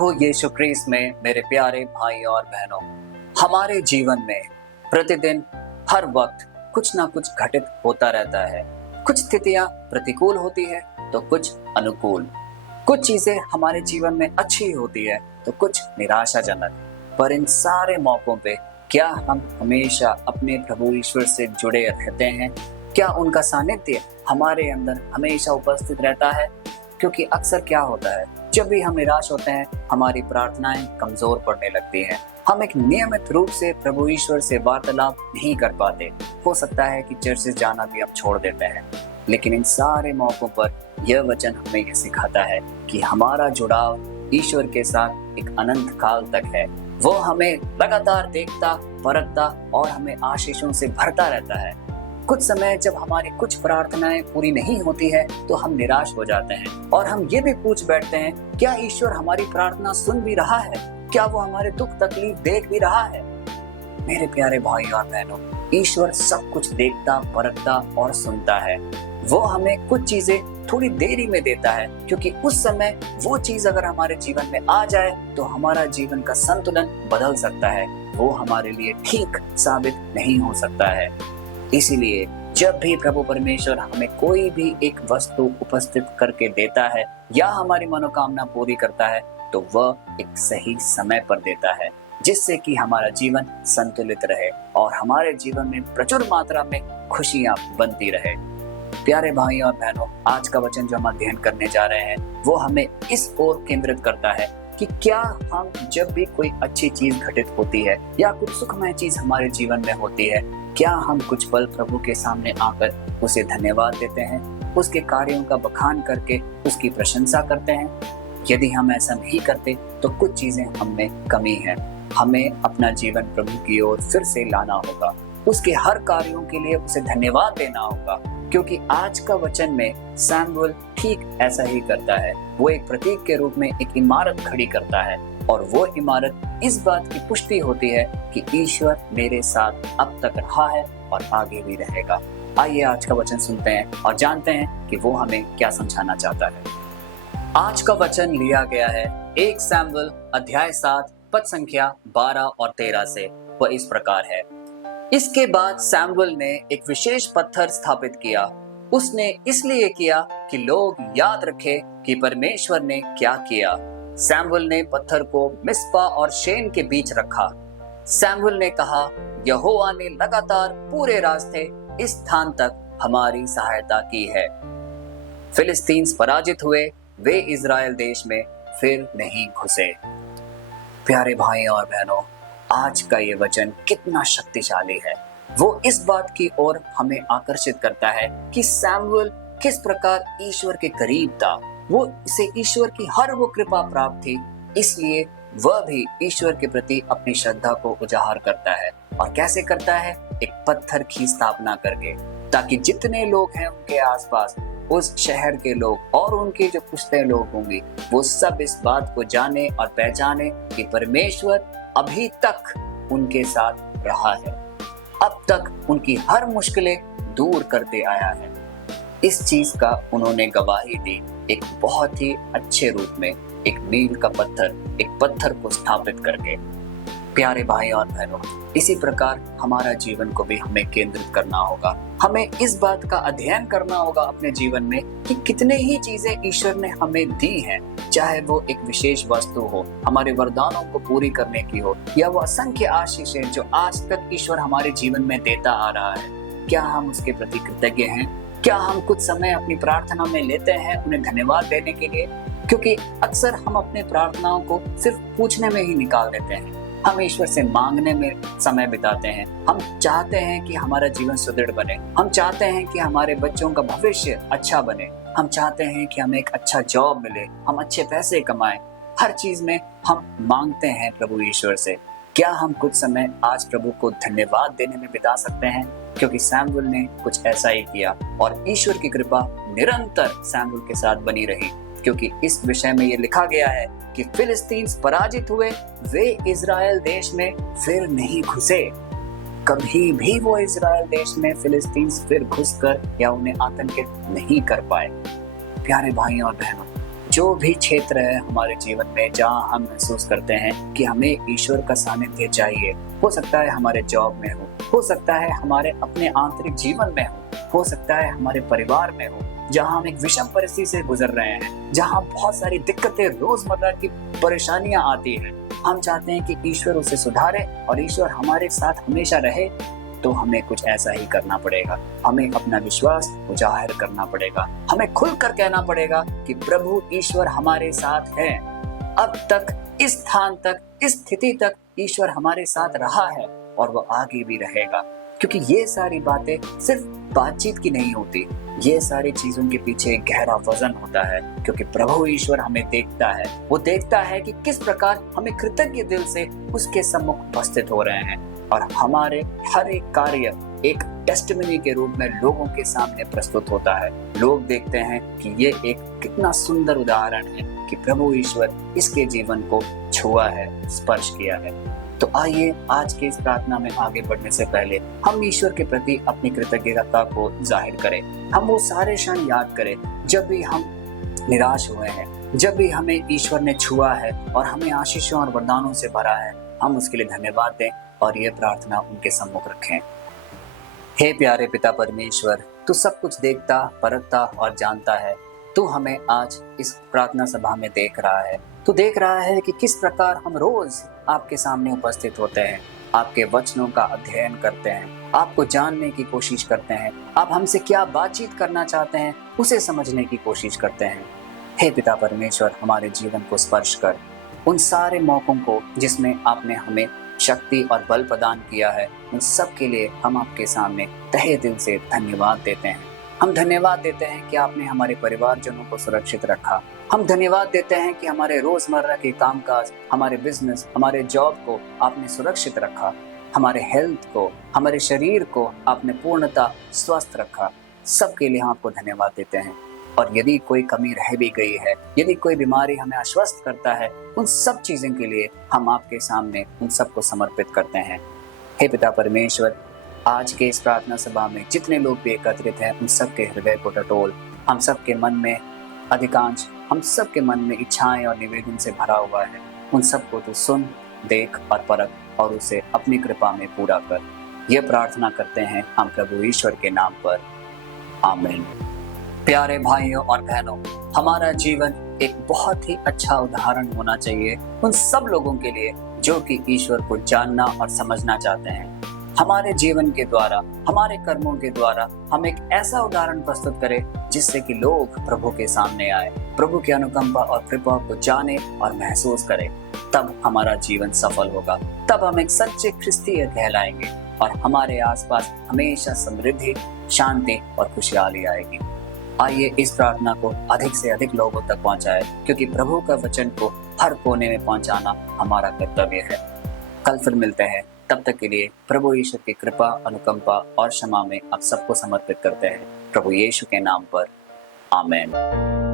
प्रभु यीशु क्रिस्त में मेरे प्यारे भाई और बहनों, हमारे जीवन में प्रतिदिन हर वक्त कुछ ना कुछ घटित होता रहता है। कुछ स्थितियां प्रतिकूल होती है तो कुछ अनुकूल। कुछ चीजें हमारे जीवन में अच्छी होती है तो कुछ निराशाजनक। पर इन सारे मौकों पे क्या हम हमेशा अपने प्रभु ईश्वर से जुड़े रहते हैं? क्या उनका सानिध्य हमारे अंदर हमेशा उपस्थित रहता है? क्योंकि अक्सर क्या होता है, जब भी हम निराश होते हैं हमारी प्रार्थनाएं कमजोर पड़ने लगती हैं। हम एक नियमित रूप से प्रभु ईश्वर से वार्तालाप नहीं कर पाते। हो सकता है कि चर्च जाना भी हम छोड़ देते हैं। लेकिन इन सारे मौकों पर यह वचन हमें यह सिखाता है कि हमारा जुड़ाव ईश्वर के साथ एक अनंत काल तक है। वो हमें लगातार देखता, परखता और हमें आशीषों से भरता रहता है। कुछ समय जब हमारी कुछ प्रार्थनाएं पूरी नहीं होती है तो हम निराश हो जाते हैं और हम ये भी पूछ बैठते हैं, क्या ईश्वर हमारी प्रार्थना सुन भी रहा है? क्या वो हमारे दुख तकलीफ देख भी रहा है? मेरे प्यारे भाई और बहनों, ईश्वर सब कुछ देखता, परखता और सुनता है। वो हमें कुछ चीजें थोड़ी देरी में देता है, क्योंकि उस समय वो चीज अगर हमारे जीवन में आ जाए तो हमारा जीवन का संतुलन बदल सकता है। वो हमारे लिए ठीक साबित नहीं हो सकता है। इसीलिए जब भी प्रभु परमेश्वर हमें कोई भी एक वस्तु उपस्थित करके देता है या हमारी मनोकामना पूरी करता है तो वह एक सही समय पर देता है, जिससे कि हमारा जीवन संतुलित रहे और हमारे जीवन में प्रचुर मात्रा में खुशियां बनती रहे। प्यारे भाई और बहनों, आज का वचन जो हम अध्ययन करने जा रहे हैं वो हमें इस ओर केंद्रित करता है कि क्या हम जब भी कोई अच्छी चीज घटित होती है या कुछ सुखमय चीज हमारे जीवन में होती है, क्या हम कुछ पल प्रभु के सामने आकर उसे धन्यवाद देते हैं, उसके कार्यों का बखान करके उसकी प्रशंसा करते हैं? यदि हम ऐसा नहीं करते तो कुछ चीजें हम में कमी है। हमें अपना जीवन प्रभु की ओर फिर से लाना होगा, उसके हर कार्यों के लिए उसे धन्यवाद देना होगा, क्योंकि आज का वचन में सैमुएल ठीक ऐसा ही करता है। वो एक प्रतीक के रूप में एक इमारत खड़ी करता है और वो इमारत इस बात की पुष्टि होती है कि ईश्वर मेरे साथ अब तक रहा है और आगे भी रहेगा। आइए आज का वचन सुनते हैं और जानते हैं कि वो हमें क्या समझाना चाहता है। आज का वचन लिया गया है 1 सैमुएल अध्याय 7 पद संख्या 12 और 13 से। वह इस प्रकार है। इसके बाद सैमुएल ने एक विशेष पत्थर स्थापित किया। उसने इसलिए किया कि लोग याद रखें कि परमेश्वर ने क्या किया। सैमुएल ने पत्थर को मिस्पा और शेन के बीच रखा। सैमुएल ने कहा, यहोवा ने लगातार पूरे रास्ते इस स्थान तक हमारी सहायता की है। फिलिस्तीन पराजित हुए, वे इजराइल देश में फिर नहीं घुसे। प्यारे भाई और बहनों, आज का ये वचन कितना शक्तिशाली है। वो इस बात की ओर हमें आकर्षित करता है कि सैमुएल किस प्रकार ईश्वर के करीब था। वो इसे ईश्वर की हर वो कृपा प्राप्त थी, इसलिए वह भी ईश्वर के प्रति अपनी श्रद्धा को उजागर करता है। और कैसे करता है? एक पत्थर की स्थापना करके, ताकि जितने लोग हैं उनके आसपास, उस शहर के लोग और उनके जो पुश्ते लोग होंगे, वो सब इस बात को जाने और पहचाने कि परमेश्वर अभी तक उनके साथ रहा है, अब तक उनकी हर मुश्किलें दूर करते आया है। इस चीज का उन्होंने गवाही दी एक बहुत ही अच्छे रूप में, एक मील का पत्थर, एक पत्थर को स्थापित करके। प्यारे भाई और बहनों, इसी प्रकार हमारा जीवन को भी हमें केंद्रित करना होगा। हमें इस बात का अध्ययन करना होगा अपने जीवन में कि कितने ही चीजें ईश्वर ने हमें दी हैं, चाहे वो एक विशेष वस्तु हो, हमारे वरदानों को पूरी करने की हो, या वो असंख्य आशीषें जो आज तक ईश्वर हमारे जीवन में देता आ रहा है। क्या हम उसके प्रति कृतज्ञ हैं? क्या हम कुछ समय अपनी प्रार्थना में लेते हैं उन्हें धन्यवाद देने के लिए? क्योंकि अक्सर हम अपने प्रार्थनाओं को सिर्फ पूछने में ही निकाल देते हैं। हम ईश्वर से मांगने में समय बिताते हैं। हम चाहते हैं कि हमारा जीवन सुदृढ़ बने, हम चाहते हैं कि हमारे बच्चों का भविष्य अच्छा बने, हम चाहते हैं कि हमें एक अच्छा जॉब मिले, हम अच्छे पैसे कमाएं। हर चीज में हम मांगते हैं प्रभु ईश्वर से। क्या हम कुछ समय आज प्रभु को धन्यवाद देने में बिता सकते हैं? क्योंकि सैमुएल ने कुछ ऐसा ही किया और ईश्वर की कृपा निरंतर सैमुएल के साथ बनी रही, क्योंकि इस विषय में ये लिखा गया है कि फिलिस्तीन पराजित हुए, वे इजराइल देश में फिर नहीं घुसे। कभी भी वो इजराइल देश में फिलिस्तीन फिर घुसकर या उन्हें आतंकित नहीं कर पाए। प्यारे भाई और बहनों, जो भी क्षेत्र है हमारे जीवन में जहाँ हम महसूस करते हैं कि हमें ईश्वर का सानिध्य चाहिए, हो सकता है हमारे जॉब में हो सकता है हमारे अपने आंतरिक जीवन में हो सकता है हमारे परिवार में हो, जहाँ हम एक विषम परिस्थिति से गुजर रहे हैं, जहाँ बहुत सारी दिक्कतें रोजमर्रा की परेशानियां आती हैं। हम चाहते हैं कि ईश्वर उसे सुधारे और ईश्वर हमारे साथ हमेशा रहे, तो हमें कुछ ऐसा ही करना पड़ेगा। हमें अपना विश्वास उजागर करना पड़ेगा, हमें खुलकर कहना पड़ेगा कि प्रभु ईश्वर हमारे साथ है। अब तक, इस स्थान तक, इस स्थिति तक ईश्वर हमारे साथ रहा है और वो आगे भी रहेगा। क्योंकि ये सारी बातें सिर्फ बातचीत की नहीं होती, ये सारी चीजों के पीछे एक गहरा वजन होता है। क्योंकि प्रभु ईश्वर हमें देखता है, वो देखता है कि किस प्रकार हमें कृतज्ञ दिल से उसके सम्मुख उपस्थित हो रहे हैं और हमारे हर एक कार्य एक टेस्टिमनी के रूप में लोगों के सामने प्रस्तुत होता है। लोग देखते हैं कि ये एक कितना सुंदर उदाहरण है कि प्रभु ईश्वर इसके जीवन को छुआ है, स्पर्श किया है। तो आइए आज के इस प्रार्थना में आगे बढ़ने से पहले हम ईश्वर के प्रति अपनी कृतज्ञता को जाहिर करें। हम वो सारे क्षण याद करें जब भी हम निराश हुए हैं, जब भी हमें ईश्वर ने छुआ है और हमें आशीषों और वरदानों से भरा है। हम उसके लिए धन्यवाद दें और ये प्रार्थना उनके सम्मुख रखें। हे प्यारे पिता परमेश्वर, तू सब कुछ देखता, परखता और जानता है। तू हमें आज इस प्रार्थना सभा में देख रहा है। तू देख रहा है कि किस प्रकार हम रोज आपके सामने उपस्थित होते हैं, आपके वचनों का अध्ययन करते हैं, आपको जानने की कोशिश करते हैं, आप हमसे क्या बातचीत करना चाहते हैं उसे समझने की कोशिश करते हैं। हे पिता परमेश्वर, हमारे जीवन को स्पर्श कर। उन सारे मौकों को जिसमें आपने हमें शक्ति और बल प्रदान किया है, उन सब के लिए हम आपके सामने तहे दिल से धन्यवाद देते हैं। हम धन्यवाद देते हैं कि आपने हमारे परिवारजनों को सुरक्षित रखा। हम धन्यवाद देते हैं कि हमारे रोजमर्रा के कामकाज, हमारे बिजनेस, हमारे जॉब को आपने सुरक्षित रखा। हमारे हेल्थ को, हमारे शरीर को आपने पूर्णतः स्वस्थ रखा। सबके लिए हम आपको धन्यवाद देते हैं। और यदि कोई कमी रह भी गई है, यदि कोई बीमारी हमें अस्वस्थ करता है, उन सब चीज़ों के लिए हम आपके सामने उन सबको समर्पित करते हैं। हे पिता परमेश्वर, आज के इस प्रार्थना सभा में जितने लोग भी एकत्रित हैं, उन सब के हृदय को टटोल। हम सब के मन में अधिकांश, हम सब के मन में इच्छाएं और निवेदन से भरा हुआ है। उन सबको तू सुन, देख और परख और उसे अपनी कृपा में पूरा कर। यह प्रार्थना करते हैं हम प्रभु ईश्वर के नाम पर, आमीन। प्यारे भाइयों और बहनों, हमारा जीवन एक बहुत ही अच्छा उदाहरण होना चाहिए उन सब लोगों के लिए जो कि ईश्वर को जानना और समझना चाहते हैं। हमारे जीवन के द्वारा, हमारे कर्मों के द्वारा हम एक ऐसा उदाहरण प्रस्तुत करें जिससे कि लोग प्रभु के सामने आए, प्रभु की अनुकंपा और कृपा को जाने और महसूस करें। तब हमारा जीवन सफल होगा, तब हम एक सच्चे ख्रिस्तीय कहलाएंगे और हमारे आसपास हमेशा समृद्धि, शांति और खुशहाली आएगी। आइए इस प्रार्थना को अधिक से अधिक लोगों तक पहुंचाएं, क्योंकि प्रभु का वचन को हर कोने में पहुंचाना हमारा कर्तव्य है। कल फिर मिलते हैं, तब तक के लिए प्रभु ईश्वर की कृपा, अनुकंपा और क्षमा में आप सबको समर्पित करते हैं। प्रभु यीशु के नाम पर, आमीन।